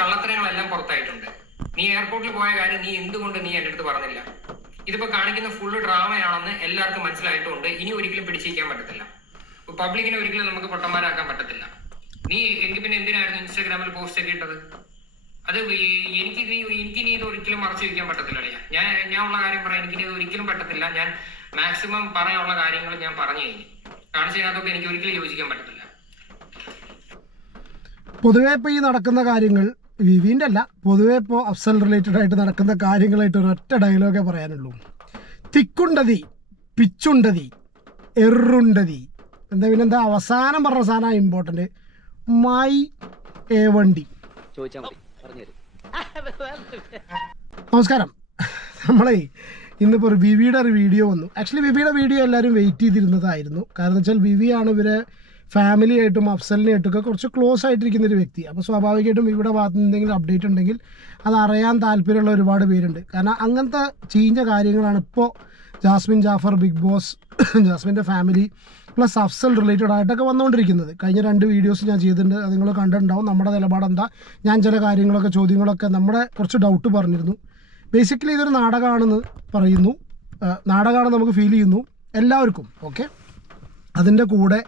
കള്ളത്തരങ്ങളെല്ലാം പുറത്തായിട്ടുണ്ട്. നീ എയർപോർട്ടിൽ പോയ കാര്യം നീ എന്തുകൊണ്ട് നീ എൻ്റെ അടുത്ത് പറഞ്ഞില്ല? ഇതിപ്പോ കാണിക്കുന്ന ഫുള്ള് ഡ്രാമയാണെന്ന് എല്ലാവർക്കും മനസ്സിലായിട്ടുണ്ട്. ഇനി ഒരിക്കലും പിടിച്ചിരിക്കാൻ പറ്റത്തില്ല. പബ്ലിക്കിനെ ഒരിക്കലും നമുക്ക് പൊട്ടന്മാരാക്കാൻ പറ്റത്തില്ല. നീ എങ്കിൽ പിന്നെ എന്തിനായിരുന്നു ഇൻസ്റ്റാഗ്രാമിൽ പോസ്റ്റ് ഒക്കെ ഇട്ടത്? അത് എനിക്കിനി ഇത് ഒരിക്കലും മറച്ചു വയ്ക്കാൻ പറ്റത്തില്ല. ഞാൻ ഉള്ള കാര്യം പറയാം. എനിക്കിനി ഇത് ഒരിക്കലും പറ്റത്തില്ല. ഞാൻ മാക്സിമം പറയാനുള്ള കാര്യങ്ങൾ ഞാൻ പറഞ്ഞു കഴിഞ്ഞു. കാണിച്ചതിനകത്തൊക്കെ എനിക്ക് ഒരിക്കലും യോജിക്കാൻ പറ്റത്തില്ല. പൊതുവെ ഇപ്പോൾ ഈ നടക്കുന്ന കാര്യങ്ങൾ വിവിൻ്റെ അല്ല, പൊതുവെ ഇപ്പോൾ അഫ്സൽ റിലേറ്റഡ് ആയിട്ട് നടക്കുന്ന കാര്യങ്ങളായിട്ട് ഒരൊറ്റ ഡയലോഗേ പറയാനുള്ളൂ. തിക്കുണ്ടതി, പിച്ചുണ്ടതി, എറുണ്ടതി, പിന്നെന്താ അവസാനം പറഞ്ഞ സാധനം ഇമ്പോർട്ടൻ്റ്, മൈ എ വണ്ടി. നമസ്കാരം. നമ്മളെ ഇന്നിപ്പോൾ ഒരു വിവിയുടെ ഒരു വീഡിയോ വന്നു. ആക്ച്വലി വിവിയുടെ വീഡിയോ എല്ലാവരും വെയിറ്റ് ചെയ്തിരുന്നതായിരുന്നു. കാരണം എന്ന് വെച്ചാൽ വിവിയാണ് ഇവരെ ഫാമിലി ആയിട്ടും അഫ്സലിനായിട്ടൊക്കെ കുറച്ച് ക്ലോസ് ആയിട്ടിരിക്കുന്നൊരു വ്യക്തി. അപ്പോൾ സ്വാഭാവികമായിട്ടും ഇവിടെ ഭാഗത്ത് നിന്ന് എന്തെങ്കിലും അപ്ഡേറ്റ് ഉണ്ടെങ്കിൽ അത് അറിയാൻ താല്പര്യമുള്ള ഒരുപാട് പേരുണ്ട്. കാരണം അങ്ങനത്തെ ചീഞ്ഞ കാര്യങ്ങളാണ് ഇപ്പോൾ ജാസ്മിൻ ജാഫർ, ബിഗ് ബോസ്, ജാസ്മിൻ്റെ ഫാമിലി പ്ലസ് അഫ്സൽ റിലേറ്റഡ് ആയിട്ടൊക്കെ വന്നുകൊണ്ടിരിക്കുന്നത്. കഴിഞ്ഞ 2 വീഡിയോസ് ഞാൻ ചെയ്തിട്ടുണ്ട്, അത് നിങ്ങൾ കണ്ടിട്ടുണ്ടാവും. നമ്മുടെ നിലപാടെന്താ, ഞാൻ ചില കാര്യങ്ങളൊക്കെ ചോദ്യങ്ങളൊക്കെ നമ്മുടെ കുറച്ച് ഡൗട്ട് പറഞ്ഞിരുന്നു. ബേസിക്കലി ഇതൊരു നാടകമാണെന്ന് പറയുന്നു, നാടകമാണെന്ന് നമുക്ക് ഫീൽ ചെയ്യുന്നു എല്ലാവർക്കും. ഓക്കെ, അതിൻ്റെ കൂടെ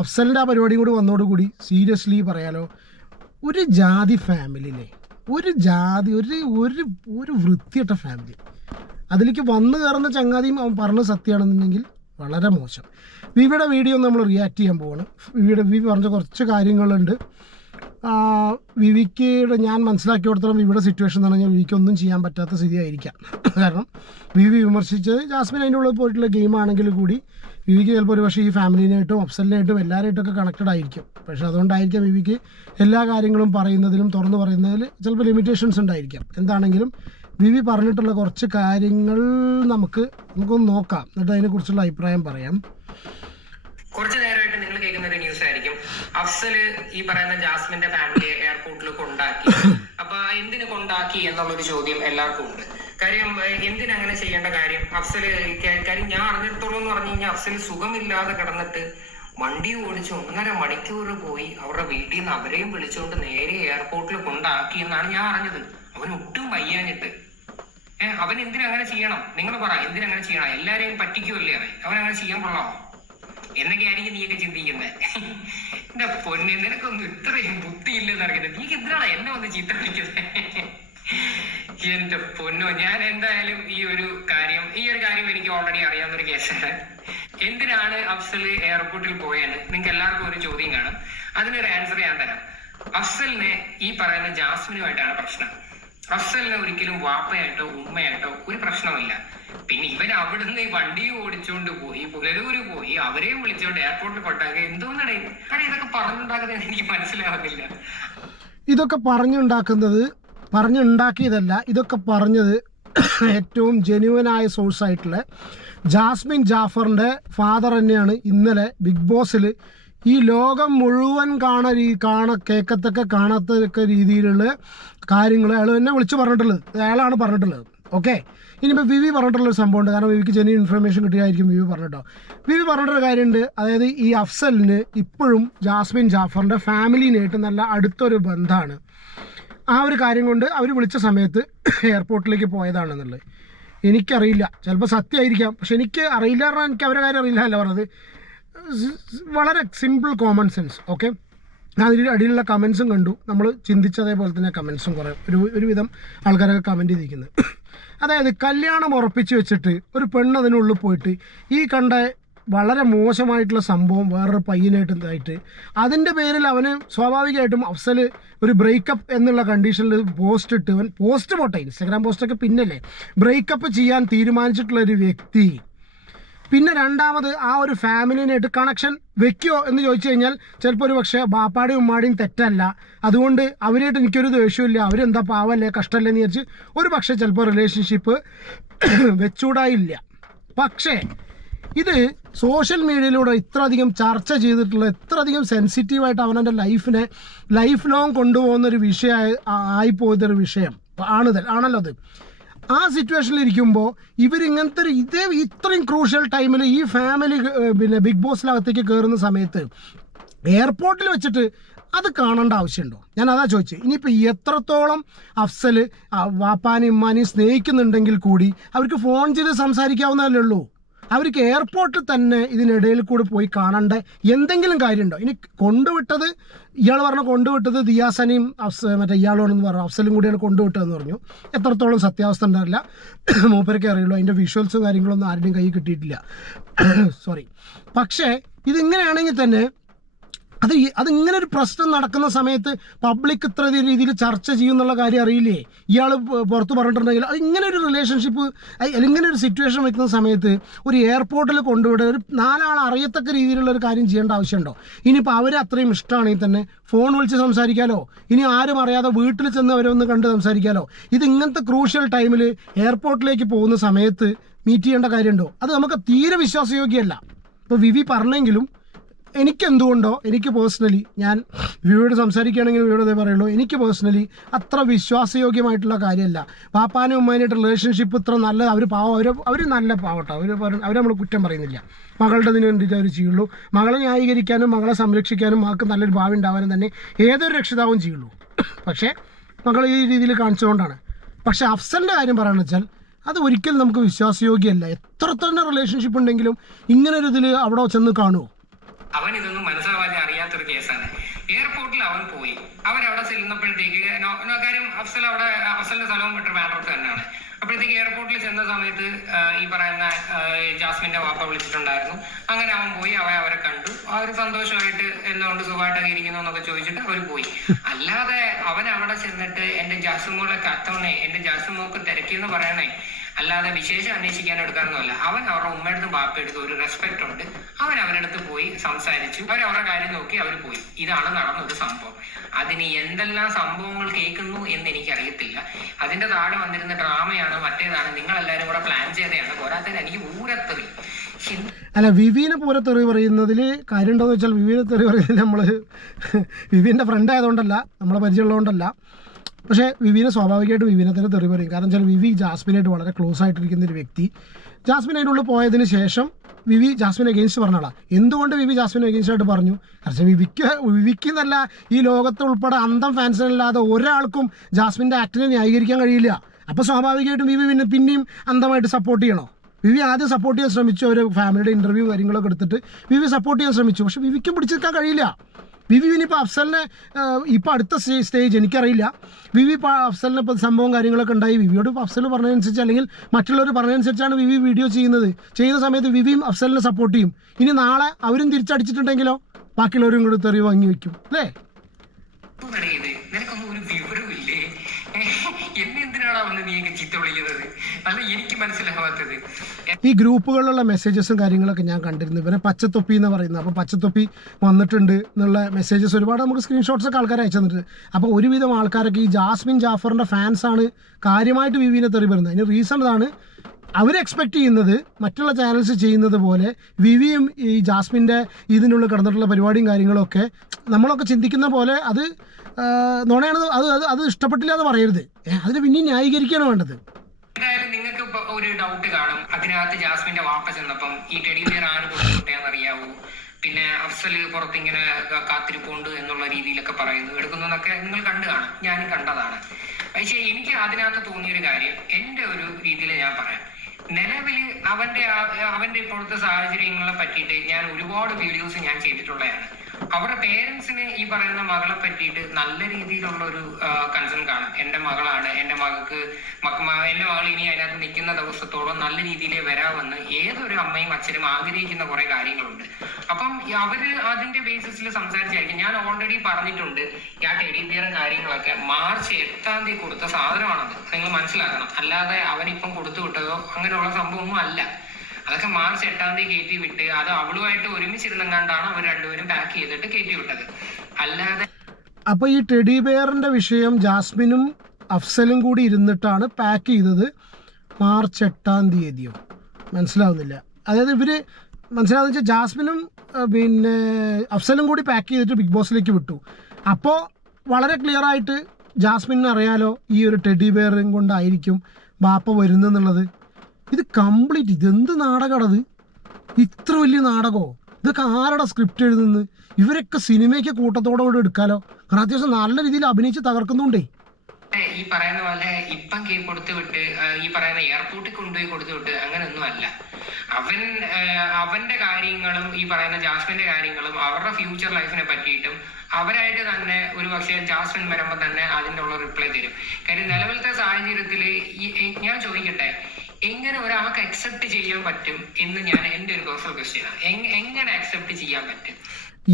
അഫ്സലിൻ്റെ ആ പരിപാടിയും കൂടി വന്നതോടുകൂടി സീരിയസ്ലി പറയാലോ, ഒരു ജാതി ഫാമിലിയിലെ ഒരു ജാതി ഒരു ഒരു വൃത്തിയിട്ട ഫാമിലി അതിലേക്ക് വന്നു കയറുന്ന ചങ്ങാതിയും അവൻ പറഞ്ഞ സത്യമാണെന്നുണ്ടെങ്കിൽ വളരെ മോശം. വിവിയുടെ വീഡിയോ നമ്മൾ റിയാക്ട് ചെയ്യാൻ പോവാണ്. വിവി പറഞ്ഞ കുറച്ച് കാര്യങ്ങളുണ്ട്. വിവിക്ക് ഞാൻ മനസ്സിലാക്കി കൊടുത്തോളം വിവിയുടെ സിറ്റുവേഷൻ എന്ന് പറഞ്ഞാൽ വിവിക്ക് ഒന്നും ചെയ്യാൻ പറ്റാത്ത സ്ഥിതിയായിരിക്കാം. കാരണം വിവി വിമർശിച്ചത് ജാസ്മിൻ അതിൻ്റെ ഉള്ളിൽ പോയിട്ടുള്ള ഗെയിമാണെങ്കിൽ കൂടി വിവിക്ക് ചിലപ്പോൾ ഒരു പക്ഷേ ഈ ഫാമിലിനായിട്ടും അഫ്സലിനായിട്ടും എല്ലാവരായിട്ടൊക്കെ കണക്റ്റഡ് ആയിരിക്കും. പക്ഷേ അതുകൊണ്ടായിരിക്കാം വിവിക്ക് എല്ലാ കാര്യങ്ങളും പറയുന്നതിലും തുറന്നു പറയുന്നതിൽ ചിലപ്പോൾ ലിമിറ്റേഷൻസ് ഉണ്ടായിരിക്കാം. എന്താണെങ്കിലും വിവി പറഞ്ഞിട്ടുള്ള കുറച്ച് കാര്യങ്ങൾ നമുക്കൊന്ന് നോക്കാം, എന്നിട്ട് അതിനെക്കുറിച്ചുള്ള അഭിപ്രായം പറയാം. കുറച്ചു നേരമായിട്ട് നിങ്ങൾ കേൾക്കുന്ന ഒരു ന്യൂസ് ആയിരിക്കും, അഫ്സല് ഈ പറയുന്ന ജാസ്മിന്റെ ഫാമിലിയെ എയർപോർട്ടിൽ കൊണ്ടാക്കി. അപ്പൊ എന്തിനു കൊണ്ടാക്കി എന്നുള്ളൊരു ചോദ്യം എല്ലാവർക്കും ഉണ്ട്. കാര്യം എന്തിനങ്ങനെ ചെയ്യേണ്ട കാര്യം? കാര്യം ഞാൻ അറിഞ്ഞിടത്തോളം എന്ന് പറഞ്ഞു കഴിഞ്ഞാൽ അഫ്സൽ സുഖമില്ലാതെ കിടന്നിട്ട് വണ്ടി ഓടിച്ച് 1.5 മണിക്കൂർ പോയി അവരുടെ വീട്ടിൽ നിന്ന് അവരെയും വിളിച്ചുകൊണ്ട് നേരെ എയർപോർട്ടിൽ കൊണ്ടാക്കി എന്നാണ് ഞാൻ അറിഞ്ഞത്. അവൻ ഒട്ടും വയ്യാഞ്ഞിട്ട്. അവൻ എന്തിനങ്ങനെ ചെയ്യണം? നിങ്ങൾ പറ, എന്തിനങ്ങനെ ചെയ്യണം? എല്ലാരെയും പറ്റിക്കുമല്ലേ അവനങ്ങനെ ചെയ്യാൻ കൊള്ളാമോ എന്നൊക്കെ ആയിരിക്കും നീയൊക്കെ ചിന്തിക്കുന്നത്. എന്റെ പൊന്നെ, നിനക്കൊന്നും ഇത്രയും ബുദ്ധിയില്ലെന്ന് അറിയുന്നത്. നീക്ക് എന്തിനാണ് എന്നെ വന്ന് ചീത്ത വിളിക്കുന്നത്? എന്റെ പൊന്നോ, ഞാൻ എന്തായാലും ഈ ഒരു കാര്യം എനിക്ക് ഓൾറെഡി അറിയാവുന്നൊരു കേസാണ്. എന്തിനാണ് അഫ്സൽ എയർപോർട്ടിൽ പോയെന്ന് നിങ്ങൾക്ക് എല്ലാവർക്കും ഒരു ചോദ്യം കാണും. അതിനൊരു ആൻസർ ഞാൻ തരാം. അഫ്സലിനെ ഈ പറയുന്ന ജാസ്മിനുമായിട്ടാണ് പ്രശ്നം. അഫ്സലിനെ ഒരിക്കലും വാപ്പയായിട്ടോ ഉമ്മയായിട്ടോ ഒരു പ്രശ്നമില്ല. പിന്നെ ഇവൻ അവിടുന്ന് വണ്ടി ഓടിച്ചോണ്ട് പോയി പുനലൂര് പോയി അവരെയും വിളിച്ചോണ്ട് എയർപോർട്ടിൽ കൊണ്ടാക്കുക എന്തോന്നാണ്? കാരണം ഇതൊക്കെ പറഞ്ഞുണ്ടാക്കുന്നത് എനിക്ക് മനസ്സിലാവുന്നില്ല. ഇതൊക്കെ പറഞ്ഞുണ്ടാക്കിയതല്ല, ഇതൊക്കെ പറഞ്ഞത് ഏറ്റവും ജെന്യുവനായ സോഴ്സായിട്ടുള്ള ജാസ്മിൻ ജാഫറിൻ്റെ ഫാദർ തന്നെയാണ്. ഇന്നലെ ബിഗ് ബോസിൽ ഈ ലോകം മുഴുവൻ കാണാത്തക്ക രീതിയിലുള്ള കാര്യങ്ങൾ അയാൾ തന്നെ വിളിച്ച് പറഞ്ഞിട്ടുള്ളത്, അയാളാണ് പറഞ്ഞിട്ടുള്ളത്. ഓക്കെ, ഇനിയിപ്പോൾ വിവി പറഞ്ഞിട്ടുള്ളൊരു സംഭവമുണ്ട്. കാരണം വിവിക്ക് ജെന്യൻ ഇൻഫർമേഷൻ കിട്ടിയായിരിക്കും വിവി പറഞ്ഞിട്ടോ. വിവി പറഞ്ഞിട്ടൊരു കാര്യമുണ്ട്. അതായത് ഈ അഫ്സലിന് ഇപ്പോഴും ജാസ്മിൻ ജാഫറിൻ്റെ ഫാമിലിനായിട്ട് നല്ല അടുത്തൊരു ബന്ധമാണ്. ആ ഒരു കാര്യം കൊണ്ട് അവർ വിളിച്ച സമയത്ത് എയർപോർട്ടിലേക്ക് പോയതാണെന്നുള്ളത് എനിക്കറിയില്ല. ചിലപ്പോൾ സത്യമായിരിക്കാം, പക്ഷെ എനിക്ക് അറിയില്ല. പറഞ്ഞാൽ എനിക്ക് അവരുടെ കാര്യം അറിയില്ല അല്ല പറഞ്ഞത്. വളരെ സിമ്പിൾ കോമൺ സെൻസ്. ഓക്കെ, ഞാൻ അതിൽ അടിയിലുള്ള കമൻസും കണ്ടു. നമ്മൾ ചിന്തിച്ചതേപോലെ തന്നെ കമൻസും കുറേ ഒരുവിധം ആൾക്കാരൊക്കെ കമൻറ്റ് ചെയ്തിരിക്കുന്നത്. അതായത് കല്യാണം ഉറപ്പിച്ച് വെച്ചിട്ട് ഒരു പെണ്ണ് അതിനുള്ളിൽ പോയിട്ട് ഈ കണ്ട വളരെ മോശമായിട്ടുള്ള സംഭവം വേറൊരു പയ്യനായിട്ടായിട്ട് അതിൻ്റെ പേരിൽ അവന് സ്വാഭാവികമായിട്ടും അഫ്സൽ ഒരു ബ്രേക്കപ്പ് എന്നുള്ള കണ്ടീഷനിൽ പോസ്റ്റ് ഇട്ട് പോസ്റ്റ് പോട്ടെ, ഇൻസ്റ്റാഗ്രാം പോസ്റ്റൊക്കെ പിന്നല്ലേ, ബ്രേക്കപ്പ് ചെയ്യാൻ തീരുമാനിച്ചിട്ടുള്ളൊരു വ്യക്തി പിന്നെ രണ്ടാമത് ആ ഒരു ഫാമിലിനായിട്ട് കണക്ഷൻ വെക്കുമോ എന്ന് ചോദിച്ചു കഴിഞ്ഞാൽ ചിലപ്പോൾ ഒരു പക്ഷേ ബാപ്പാടെയും ഉമ്മാടെയും തെറ്റല്ല, അതുകൊണ്ട് അവരായിട്ട് എനിക്കൊരു ദേഷ്യമില്ല, അവരെന്താ പാവല്ലേ കഷ്ടമല്ലേ എന്ന് വിചാരിച്ച് ഒരു പക്ഷേ ചിലപ്പോൾ റിലേഷൻഷിപ്പ് വെച്ചൂടായില്ല. പക്ഷേ ഇത് സോഷ്യൽ മീഡിയയിലൂടെ ഇത്രയധികം ചർച്ച ചെയ്തിട്ടുള്ള, ഇത്രയധികം സെൻസിറ്റീവായിട്ട് അവനവൻ്റെ ലൈഫിനെ ലൈഫ് ലോങ് കൊണ്ടുപോകുന്നൊരു ആയിപ്പോയതൊരു വിഷയം ആണല്ലോ അത്. ആ സിറ്റുവേഷനിലിരിക്കുമ്പോൾ ഇവരിങ്ങനത്തെ ഇത്രയും ക്രൂഷ്യൽ ടൈമിൽ ഈ ഫാമിലി പിന്നെ ബിഗ് ബോസിനകത്തേക്ക് കയറുന്ന സമയത്ത് എയർപോർട്ടിൽ വെച്ചിട്ട് അത് കാണേണ്ട ആവശ്യമുണ്ടോ? ഞാൻ അതാ ചോദിച്ചത്. ഇനിയിപ്പോൾ എത്രത്തോളം അഫ്സൽ വാപ്പാനെയും ഉമ്മാനെയും സ്നേഹിക്കുന്നുണ്ടെങ്കിൽ കൂടി അവർക്ക് ഫോൺ ചെയ്ത് സംസാരിക്കാവുന്നതല്ലേ ഉള്ളൂ. അവർക്ക് എയർപോർട്ടിൽ തന്നെ ഇതിനിടയിൽ കൂടി പോയി കാണേണ്ട എന്തെങ്കിലും കാര്യമുണ്ടോ? ഇനി ഇയാൾ കൊണ്ടുവിട്ടത് ദിയാസനെയും മറ്റേ ഇയാളോണെന്ന് പറഞ്ഞു, അഫ്സലും കൂടിയാണ് കൊണ്ടുവിട്ടതെന്ന് പറഞ്ഞു. എത്രത്തോളം സത്യാവസ്ഥ ഉണ്ടാവില്ല, മൂപ്പരൊക്കെ അറിയുള്ളൂ. അതിൻ്റെ വിഷ്വൽസും കാര്യങ്ങളൊന്നും ആരുടെയും കയ്യിൽ കിട്ടിയിട്ടില്ല. സോറി. പക്ഷേ ഇതിങ്ങനെയാണെങ്കിൽ തന്നെ അതിങ്ങനെ ഒരു പ്രശ്നം നടക്കുന്ന സമയത്ത് പബ്ലിക് ഇത്ര രീതിയിൽ ചർച്ച ചെയ്യുന്നുള്ള കാര്യം അറിയില്ലേ? ഇയാൾ പുറത്ത് പറഞ്ഞിട്ടുണ്ടെങ്കിൽ അത് ഇങ്ങനെ ഒരു റിലേഷൻഷിപ്പ് ഇങ്ങനെ ഒരു സിറ്റുവേഷൻ വയ്ക്കുന്ന സമയത്ത് ഒരു എയർപോർട്ടിൽ കൊണ്ടുവിടുക, ഒരു 4 ആൾ അറിയത്തക്ക രീതിയിലുള്ള ഒരു കാര്യം ചെയ്യേണ്ട ആവശ്യമുണ്ടോ? ഇനിയിപ്പോൾ അവരെ അത്രയും ഇഷ്ടമാണെങ്കിൽ തന്നെ ഫോൺ വിളിച്ച് സംസാരിക്കാമല്ലോ. ഇനി ആരും അറിയാതെ വീട്ടിൽ ചെന്ന് അവരെ ഒന്ന് കണ്ട് സംസാരിക്കാമല്ലോ. ഇത് ഇങ്ങനത്തെ ക്രൂഷ്യൽ ടൈമിൽ എയർപോർട്ടിലേക്ക് പോകുന്ന സമയത്ത് മീറ്റ് ചെയ്യേണ്ട കാര്യമുണ്ടോ? അത് നമുക്ക് തീരെ വിശ്വാസയോഗ്യമല്ല. ഇപ്പോൾ വിവി പറഞ്ഞെങ്കിലും എനിക്ക് പേഴ്സണലി, ഞാൻ വിവിയോട് സംസാരിക്കുകയാണെങ്കിൽ വിവിയോട് അതേ പറയുള്ളൂ, എനിക്ക് പേഴ്സണലി അത്ര വിശ്വാസയോഗ്യമായിട്ടുള്ള കാര്യമല്ല. പാപ്പാനും ഉമ്മാനായിട്ട് റിലേഷൻഷിപ്പ് ഇത്ര നല്ല, അവർ നല്ല പാവട്ടോ, അവർ നമ്മൾ കുറ്റം പറയുന്നില്ല. മകളുടെ ഇതിന് വേണ്ടിയിട്ട് അവർ ചെയ്യുള്ളൂ. മകളെ ന്യായീകരിക്കാനും മകളെ സംരക്ഷിക്കാനും മകൾക്ക് നല്ലൊരു ഭാവി ഉണ്ടാവാനും തന്നെ ഏതൊരു രക്ഷിതാവും ചെയ്യുള്ളൂ. പക്ഷേ മകൾ ഈ രീതിയിൽ കാണിച്ചുകൊണ്ടാണ്. പക്ഷേ അഫ്സലിൻ്റെ കാര്യം പറയുകയാണെന്ന് വെച്ചാൽ അത് ഒരിക്കലും നമുക്ക് വിശ്വാസയോഗ്യമല്ല. എത്ര തന്നെ റിലേഷൻഷിപ്പ് ഉണ്ടെങ്കിലും ഇങ്ങനൊരു ഇതിൽ അവിടെ ചെന്ന് കാണുമോ? അവൻ ഇതൊന്നും മനസ്സിലാവാതെ അറിയാത്തൊരു കേസാണ്. എയർപോർട്ടിൽ അവൻ പോയി, അവരവിടെ ചെല്ലുന്നപ്പോഴത്തേക്ക് കാര്യം അഫ്സലിന്റെ സ്ഥലവും ട്രിവാൻഡ്രത്ത് തന്നെയാണ്. അപ്പോഴത്തേക്ക് എയർപോർട്ടിൽ ചെന്ന സമയത്ത് ഈ പറയുന്ന ജാസ്മിന്റെ വാപ്പ വിളിച്ചിട്ടുണ്ടായിരുന്നു. അങ്ങനെ അവൻ പോയി, അവരെ കണ്ടു, അവർ സന്തോഷമായിട്ട് എന്തുകൊണ്ട് സുഖമായിട്ടൊക്കെ ഇരിക്കുന്നു എന്നൊക്കെ ചോദിച്ചിട്ട് അവർ പോയി. അല്ലാതെ അവൻ അവിടെ ചെന്നിട്ട് എന്റെ ജാസ്മോളെ കത്തണേ, എന്റെ ജാസ്മോക്ക് തിരക്കിയെന്ന് പറയണേ, അല്ലാതെ വിശേഷം അന്വേഷിക്കാനും എടുക്കാനൊന്നുമല്ല. അവൻ അവരുടെ ഉമ്മയെടുത്തും ബാപ്പയെടുത്തും ഒരു റെസ്പെക്ട് ഉണ്ട്. അവൻ അവരടുത്ത് പോയി സംസാരിച്ചു, അവരവരുടെ കാര്യം നോക്കി അവർ പോയി. ഇതാണ് നടന്നൊരു സംഭവം. അതിന് എന്തെല്ലാം സംഭവങ്ങൾ കേൾക്കുന്നു എന്ന് എനിക്കറിയത്തില്ല. അതിന്റെ താഴെ വന്നിരുന്ന ഡ്രാമയാണ്, മറ്റേതാണ്, നിങ്ങളെല്ലാവരും കൂടെ പ്ലാൻ ചെയ്തതാണ്. പോരാത്തതിന് എനിക്ക് ഊരത്തെറി. അല്ല, വിവീനെ പോലെ തെറി പറയുന്നതിൽ കാര്യം ഉണ്ടോയെന്ന് വെച്ചാൽ വിവീനെ തെറി പറയുന്നതിൽ നമ്മൾ വിവീൻ്റെ ഫ്രണ്ട് ആയതുകൊണ്ടല്ല, നമ്മളെ പരിചയമുള്ളതുകൊണ്ടല്ല. പക്ഷേ വിവീനെ സ്വാഭാവികമായിട്ട് വിവീനെ തന്നെ തെറി പറയും. കാരണം വെച്ചാൽ വിവി ജാസ്മിനായിട്ട് വളരെ ക്ലോസ് ആയിട്ടിരിക്കുന്ന ഒരു വ്യക്തി. ജാസ്മിൻ അതിനുള്ളിൽ പോയതിന് ശേഷം വിവി ജാസ്മിനെ അഗെയിൻസ്റ്റ് പറഞ്ഞാളാണ്. എന്തുകൊണ്ട് വിവി ജാസ്മിനെ അഗെയിൻസ്റ്റ് ആയിട്ട് പറഞ്ഞു? കാരണം വിവിക്ക് എന്നല്ല, ഈ ലോകത്ത് ഉൾപ്പെടെ അന്തം ഫാൻസിനല്ലാതെ ഒരാൾക്കും ജാസ്മിൻ്റെ ആക്ടിനെ ന്യായീകരിക്കാൻ കഴിയില്ല. അപ്പോൾ സ്വാഭാവികമായിട്ടും വിവി പിന്നെയും അന്തമായിട്ട് സപ്പോർട്ട് ചെയ്യണോ? വിവി ആദ്യം സപ്പോർട്ട് ചെയ്യാൻ ശ്രമിച്ചു. അവർ ഫാമിലിയുടെ ഇൻ്റർവ്യൂ കാര്യങ്ങളൊക്കെ എടുത്തിട്ട് വിവി സപ്പോർട്ട് ചെയ്യാൻ ശ്രമിച്ചു. പക്ഷേ വിവിക്കും പിടിച്ചെടുക്കാൻ കഴിയില്ല. വിവി ഇനിയിപ്പോൾ അഫ്സലിനെ ഇപ്പോൾ അടുത്ത സ്റ്റേജ് എനിക്കറിയില്ല. വിവി ഇപ്പോൾ അഫ്സലിനെ ഇപ്പോൾ സംഭവം കാര്യങ്ങളൊക്കെ ഉണ്ടായി. വിവിയോട് ഇപ്പോൾ അഫ്സൽ പറഞ്ഞതനുസരിച്ച് അല്ലെങ്കിൽ മറ്റുള്ളവർ പറഞ്ഞതനുസരിച്ചാണ് വിവി വീഡിയോ ചെയ്യുന്ന സമയത്ത് വിവിയും അഫ്സലിനെ സപ്പോർട്ട് ചെയ്യും. ഇനി നാളെ അവരും തിരിച്ചടിച്ചിട്ടുണ്ടെങ്കിലോ ബാക്കിയുള്ളവരും കൂടി തെറി വാങ്ങി വയ്ക്കും അല്ലേ? ഈ ഗ്രൂപ്പുകളിലുള്ള മെസ്സേജസും കാര്യങ്ങളൊക്കെ ഞാൻ കണ്ടിരുന്നു. ഇവരെ പച്ചത്തൊപ്പി എന്ന് പറയുന്നത്. അപ്പോൾ പച്ചത്തൊപ്പി വന്നിട്ടുണ്ട് എന്നുള്ള മെസ്സേജസ് ഒരുപാട് നമുക്ക് സ്ക്രീൻഷോട്ട്സൊക്കെ ആൾക്കാർ അയച്ചു തന്നിട്ട്. അപ്പോൾ ഒരുവിധം ആൾക്കാരൊക്കെ ഈ ജാസ്മിൻ ജാഫറിൻ്റെ ഫാൻസാണ് കാര്യമായിട്ട് വിവിനെ തെറി വരുന്നത്. അതിന് റീസൺ ഇതാണ്, അവർ എക്സ്പെക്റ്റ് ചെയ്യുന്നത് മറ്റുള്ള ചാനൽസ് ചെയ്യുന്നത് പോലെ വിവിയും ഈ ജാസ്മിൻ്റെ ഇതിനുള്ള കിടന്നിട്ടുള്ള പരിപാടിയും കാര്യങ്ങളൊക്കെ നമ്മളൊക്കെ ചിന്തിക്കുന്ന പോലെ അത് നുണയാണ്. അത് ഇഷ്ടപ്പെട്ടില്ല എന്ന് പറയരുത്. അതിന് പിന്നെയും ന്യായീകരിക്കുകയാണ് വേണ്ടത്. എന്തായാലും നിങ്ങൾക്ക് ഇപ്പൊ ഒരു ഡൗട്ട് കാണും, അതിനകത്ത് ജാസ്മിന്റെ വാപ്പ ചെന്നപ്പം ഈ ടെഡി ബിയർ ആര് കൊടുത്തോട്ടേന്ന് അറിയാവൂ, പിന്നെ അഫ്സൽ പുറത്തിങ്ങനെ കാത്തിരിപ്പുണ്ട് എന്നുള്ള രീതിയിലൊക്കെ പറയുന്നു എടുക്കുന്നതൊക്കെ നിങ്ങൾ കണ്ടു കാണും. ഞാനും കണ്ടതാണ്. പക്ഷേ എനിക്ക് അതിനകത്ത് തോന്നിയൊരു കാര്യം എന്റെ ഒരു രീതിയിൽ ഞാൻ പറയാം. നിലവിൽ അവന്റെ ഇപ്പോഴത്തെ സാഹചര്യങ്ങളെ പറ്റിയിട്ട് ഞാൻ ഒരുപാട് വീഡിയോസ് ഞാൻ ചെയ്തിട്ടുള്ളതാണ്. അവരുടെ പേരൻസിന് ഈ പറയുന്ന മകളെ പറ്റിയിട്ട് നല്ല രീതിയിലുള്ള ഒരു കൺസേൺ കാണും. എന്റെ മകളാണ്, എന്റെ മകൾക്ക് എന്റെ മകൾ ഇനി അതിനകത്ത് നിൽക്കുന്ന ദിവസത്തോളം നല്ല രീതിയിലേ വരാമെന്ന് ഏതൊരു അമ്മയും അച്ഛനും ആഗ്രഹിക്കുന്ന കുറെ കാര്യങ്ങളുണ്ട്. അപ്പം അവര് അതിന്റെ ബേസിസിൽ സംസാരിച്ചായിരിക്കും. ഞാൻ ഓൾറെഡി പറഞ്ഞിട്ടുണ്ട്, ആ ടെഡി ബിയറും കാര്യങ്ങളൊക്കെ മാർച്ച് 8-ാം തീയതി കൊടുത്ത സാധനമാണത്. നിങ്ങൾ മനസ്സിലാക്കണം. അല്ലാതെ അവനിപ്പം കൊടുത്തു വിട്ടതോ അങ്ങനെയുള്ള സംഭവമൊന്നും അല്ല. അതൊക്കെ മാർച്ച് 8-ാം തീയതി കയറ്റി വിട്ട് അത് അവളുമായിട്ട് ഒരുമിച്ചിരുന്നെങ്ങാണ്ടാണ് അവർ രണ്ടുപേരും പാക്ക് ചെയ്തിട്ട് കയറ്റി വിട്ടത്. അല്ലാതെ അപ്പോൾ ഈ ടെഡി ബെയറിൻ്റെ വിഷയം ജാസ്മിനും അഫ്സലും കൂടി ഇരുന്നിട്ടാണ് പാക്ക് ചെയ്തത്. മാർച്ച് 8-ാം തീയതിയോ മനസ്സിലാവുന്നില്ല. അതായത് ഇവർ മനസ്സിലാവുന്ന വെച്ചാൽ ജാസ്മിനും പിന്നെ അഫ്സലും കൂടി പാക്ക് ചെയ്തിട്ട് ബിഗ് ബോസിലേക്ക് വിട്ടു. അപ്പോൾ വളരെ ക്ലിയർ ആയിട്ട് ജാസ്മിന് അറിയാലോ ഈ ഒരു ടെഡി ബെയറും കൊണ്ടായിരിക്കും ബാപ്പ വരുന്നെന്നുള്ളത്. ഇത് കംപ്ലീറ്റ് ഇതെന്ത് നാടകമാണത്? ഇത്ര വലിയ നാടകമോ? ഇതൊക്കെ ആരുടെ സ്ക്രിപ്റ്റ് എഴുതുന്നത്? ഇവരൊക്കെ സിനിമയ്ക്ക് കൂട്ടത്തോടെ കൂടെ എടുക്കാലോ, കാരണം അത്യാവശ്യം നല്ല രീതിയിൽ അഭിനയിച്ച് തകർക്കുന്നുണ്ടേ. ഈ പറയുന്ന പോലെ ഇപ്പം കൊടുത്തു വിട്ട് ഈ പറയുന്ന എയർപോർട്ടിൽ കൊണ്ടുപോയി കൊടുത്തു വിട്ട് അങ്ങനെയൊന്നും അല്ല. അവന്റെ കാര്യങ്ങളും ഈ പറയുന്ന ജാസ്മിന്റെ കാര്യങ്ങളും അവരുടെ ഫ്യൂച്ചർ ലൈഫിനെ പറ്റിയിട്ടും അവരായിട്ട് തന്നെ ഒരു പക്ഷേ ജാസ്മിൻ വരുമ്പോൾ തന്നെ അതിൻ്റെ ഉള്ള റിപ്ലൈ തരും. കാര്യം നിലവിലത്തെ സാഹചര്യത്തിൽ ഞാൻ ചോദിക്കട്ടെ, എങ്ങനെ ഒരാൾക്ക് അക്സെപ്റ്റ് ചെയ്യാൻ പറ്റും എന്ന് എൻ്റെ ഒരു പേഴ്സണൽ ക്വസ്റ്റ്യനാണ്. എങ്ങനെ അക്സെപ്റ്റ് ചെയ്യാൻ പറ്റും?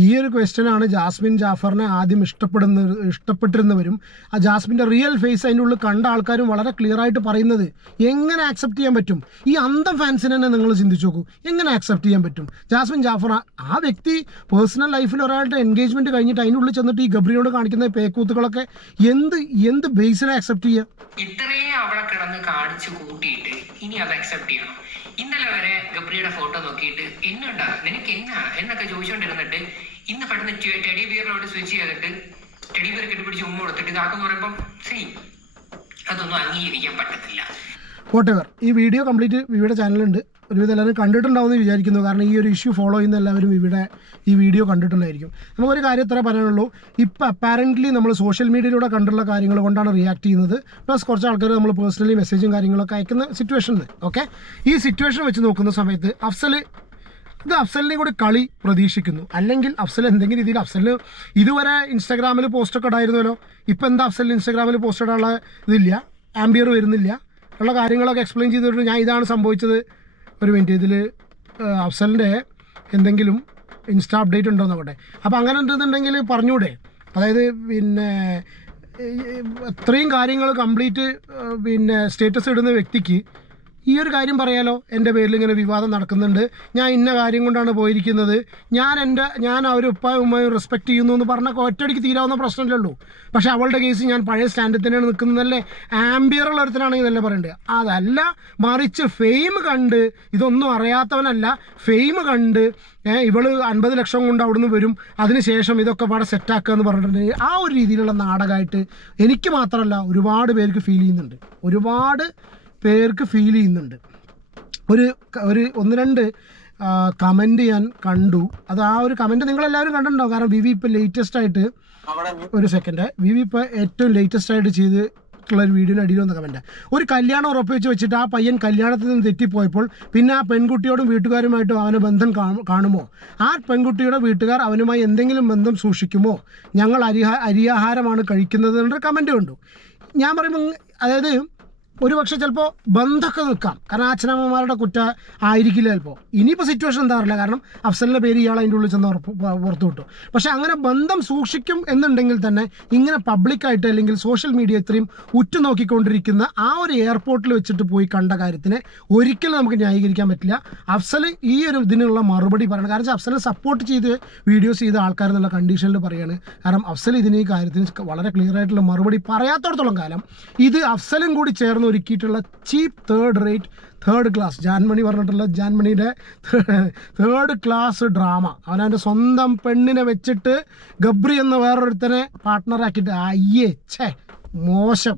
ഈ ഒരു ക്വസ്റ്റ്യനാണ് ജാസ്മിൻ ജാഫറിനെ ആദ്യം ഇഷ്ടപ്പെട്ടിരുന്നവരും ആ ജാസ്മിൻ്റെ റിയൽ ഫേസ് അതിൻ്റെ ഉള്ളിൽ കണ്ട ആൾക്കാരും വളരെ ക്ലിയർ ആയിട്ട് പറയുന്നത്. എങ്ങനെ ആക്സെപ്റ്റ് ചെയ്യാൻ പറ്റും? ഈ അന്തം ഫാൻസിനെ തന്നെ നിങ്ങൾ ചിന്തിച്ചു നോക്കൂ, എങ്ങനെ ആക്സെപ്റ്റ് ചെയ്യാൻ പറ്റും? ജാസ്മിൻ ജാഫർ ആ വ്യക്തി പേഴ്സണൽ ലൈഫിൽ ഒരാളുടെ എൻഗേജ്മെൻറ്റ് കഴിഞ്ഞിട്ട് അതിൻ്റെ ഉള്ളിൽ ചെന്നിട്ട് ഈ ഗബ്രിയോട് കാണിക്കുന്ന പേക്കൂത്തുകളൊക്കെ എന്ത് ബേസിനെ ആക്സെപ്റ്റ് ചെയ്യുക? ഇത്രയും അവിടെ കിടന്ന് കാണിച്ചു കൂട്ടിയിട്ട് ഇനി അത് അക്സെപ്റ്റ് ചെയ്യണം. ഇന്നലെ വരെ ഗബ്രിയുടെ ഫോട്ടോ നോക്കിയിട്ട് എന്നുണ്ടാ നിനക്ക് എന്നൊക്കെ ചോദിച്ചുകൊണ്ടിരുന്നിട്ട് ഇന്ന് പെട്ടെന്ന് ടെഡി ബിയറിലോട്ട് സ്വിച്ച് ചെയ്തിട്ട് ടെഡി ബിയർ കെട്ടിപ്പിടിച്ച് ഉമ്മ കൊടുത്തിട്ട് ഇതാക്കെന്ന് പറയുമ്പം അതൊന്നും അംഗീകരിക്കാൻ പറ്റത്തില്ല. വോട്ടെവർ, ഈ വീഡിയോ കംപ്ലീറ്റ് വിവിയുടെ ചാനലുണ്ട്, ഒരുവിധം എല്ലാവരും കണ്ടിട്ടുണ്ടാവുമെന്ന് വിചാരിക്കുന്നു. കാരണം ഈ ഒരു ഇഷ്യൂ ഫോളോ ചെയ്യുന്ന എല്ലാവരും ഈ വീഡിയോ കണ്ടിട്ടുണ്ടായിരിക്കും. നമുക്കൊരു കാര്യം ഇത്രേ പറയാനുള്ളൂ, ഇപ്പോൾ അപ്പാരൻ്റ്ലി നമ്മൾ സോഷ്യൽ മീഡിയയിലൂടെ കണ്ടുള്ള കാര്യങ്ങൾ കൊണ്ടാണ് റിയാക്ട് ചെയ്യുന്നത്. പ്ലസ് കുറച്ച് ആൾക്കാർ നമ്മൾ പേഴ്സണലി മെസ്സേജും കാര്യങ്ങളൊക്കെ അയക്കുന്ന സിറ്റുവേഷനിൽ ഓക്കെ. ഈ സിറ്റുവേഷൻ വെച്ച് നോക്കുന്ന സമയത്ത് അഫ്സലിനെയും കൂടി കളി പ്രതീക്ഷിക്കുന്നു. അല്ലെങ്കിൽ അഫ്സൽ എന്തെങ്കിലും രീതിയിൽ അഫ്സലിന് ഇതുവരെ ഇൻസ്റ്റാഗ്രാമിൽ പോസ്റ്റൊക്കെ ഇടായിരുന്നല്ലോ, ഇപ്പോൾ എന്താ അഫ്സലിന് ഇൻസ്റ്റാഗ്രാമിൽ പോസ്റ്റ് ഇടാനുള്ള ഇതില്ല, ആംബിയർ വരുന്നില്ല, ഉള്ള കാര്യങ്ങളൊക്കെ എക്സ്പ്ലെയിൻ ചെയ്തിട്ട് ഞാൻ ഇതാണ് സംഭവിച്ചത്. ഒരു മിനിറ്റ്, ഇതിൽ അഫ്സലിൻ്റെ എന്തെങ്കിലും ഇൻസ്റ്റാ അപ്ഡേറ്റ് ഉണ്ടോ നോക്കട്ടെ. അപ്പോൾ അങ്ങനെ ഉണ്ടെന്നുണ്ടെങ്കിൽ പറഞ്ഞൂടെ? അതായത് പിന്നെ ഇത്രയും കാര്യങ്ങൾ കംപ്ലീറ്റ് സ്റ്റേറ്റസ് ഇടുന്ന വ്യക്തിക്ക് ഈ ഒരു കാര്യം പറയാലോ, എൻ്റെ പേരിൽ ഇങ്ങനെ വിവാദം നടക്കുന്നുണ്ട്, ഞാൻ ഇന്ന കാര്യം കൊണ്ടാണ് പോയിരിക്കുന്നത്, ഞാൻ അവർ ഉമ്മയും റെസ്പെക്റ്റ് ചെയ്യുന്നു എന്ന് പറഞ്ഞാൽ ഒറ്റയടിക്ക് തീരാവുന്ന പ്രശ്നമല്ലേ ഉള്ളൂ. പക്ഷേ അവളുടെ കേസ് ഞാൻ പഴയ സ്റ്റാൻഡിൽ തന്നെയാണ് നിൽക്കുന്നതല്ലേ, ആംബിയറുള്ള ഒരുത്തനാണെങ്കിൽ നല്ല പറയണ്ടേ. അതല്ല, മറിച്ച് ഫെയിം കണ്ട്, ഇതൊന്നും അറിയാത്തവനല്ല, ഫെയിം കണ്ട് ഇവള് 50 ലക്ഷം കൊണ്ട് അവിടുന്ന് വരും, അതിനുശേഷം ഇതൊക്കെ പാടെ സെറ്റാക്കുക എന്ന് പറഞ്ഞിട്ടുണ്ടെങ്കിൽ ആ ഒരു രീതിയിലുള്ള നാടകമായിട്ട് എനിക്ക് മാത്രമല്ല ഒരുപാട് പേർക്ക് ഫീൽ ചെയ്യുന്നുണ്ട്. ഒരു 1-2 കമൻറ്റ് ഞാൻ കണ്ടു. അത് ആ ഒരു കമൻറ്റ് നിങ്ങളെല്ലാവരും കണ്ടിട്ടുണ്ടാവും. കാരണം വിവി ഇപ്പോൾ ലേറ്റസ്റ്റ് ആയിട്ട് ഏറ്റവും ലേറ്റസ്റ്റ് ആയിട്ട് ചെയ്തിട്ടുള്ളൊരു വീഡിയോയുടെ അടിയിൽ വന്ന കമൻറ്റ്, ഒരു കല്യാണം ഉറപ്പിച്ച് വെച്ചിട്ട് ആ പയ്യൻ കല്യാണത്തിൽ നിന്ന് തെറ്റിപ്പോയപ്പോൾ പിന്നെ ആ പെൺകുട്ടിയോടും വീട്ടുകാരുമായിട്ടും അവന് ബന്ധം കാണുമോ, ആ പെൺകുട്ടിയുടെ വീട്ടുകാർ അവനുമായി എന്തെങ്കിലും ബന്ധം സൂക്ഷിക്കുമോ, ഞങ്ങൾ അരിയാഹാരമാണ് കഴിക്കുന്നത് എന്നൊരു കമൻറ്റ് കണ്ടു. ഞാൻ പറയുമ്പോൾ അതായത് ഒരു പക്ഷേ ചിലപ്പോൾ ബന്ധമൊക്കെ നിൽക്കാം, കാരണം അച്ഛനമ്മമാരുടെ കുറ്റ ആയിരിക്കില്ല ചിലപ്പോൾ. ഇനിയിപ്പോൾ സിറ്റുവേഷൻ എന്താ അറിയില്ല, കാരണം അഫ്സലിൻ്റെ പേര് ഇയാൾ അതിൻ്റെ ഉള്ളിൽ ചെന്ന് പുറത്തു വിട്ടു. പക്ഷേ അങ്ങനെ ബന്ധം സൂക്ഷിക്കും എന്നുണ്ടെങ്കിൽ തന്നെ ഇങ്ങനെ പബ്ലിക്കായിട്ട് അല്ലെങ്കിൽ സോഷ്യൽ മീഡിയ ഇത്രയും ഉറ്റുനോക്കിക്കൊണ്ടിരിക്കുന്ന ആ ഒരു എയർപോർട്ടിൽ വെച്ചിട്ട് പോയി കണ്ട കാര്യത്തിനെ ഒരിക്കലും നമുക്ക് ന്യായീകരിക്കാൻ പറ്റില്ല. അഫ്സൽ ഈ ഒരു ഇതിനുള്ള മറുപടി പറയണം. കാരണം അഫ്സലിനെ സപ്പോർട്ട് ചെയ്ത് വീഡിയോസ് ചെയ്ത ആൾക്കാരെന്നുള്ള കണ്ടീഷനിൽ പറയുകയാണ്. കാരണം അഫ്സൽ ഇതിന് ഈ കാര്യത്തിന് വളരെ ക്ലിയർ ആയിട്ടുള്ള മറുപടി പറയാത്തോടത്തോളം കാലം ഇത് അഫ്സലും കൂടി ചേർന്ന് ഒരുക്കിയിട്ടുള്ള ചീപ്പ് തേർഡ് ക്ലാസ് ജാൻമണി പറഞ്ഞിട്ടുള്ള ജാൻമണിയുടെ 3rd ക്ലാസ് ഡ്രാമ. അവനവൻ്റെ സ്വന്തം പെണ്ണിനെ വെച്ചിട്ട് ഗബ്രി എന്ന വേറൊരുത്തനെ പാർട്ട്ണറാക്കിയിട്ട് മോശം.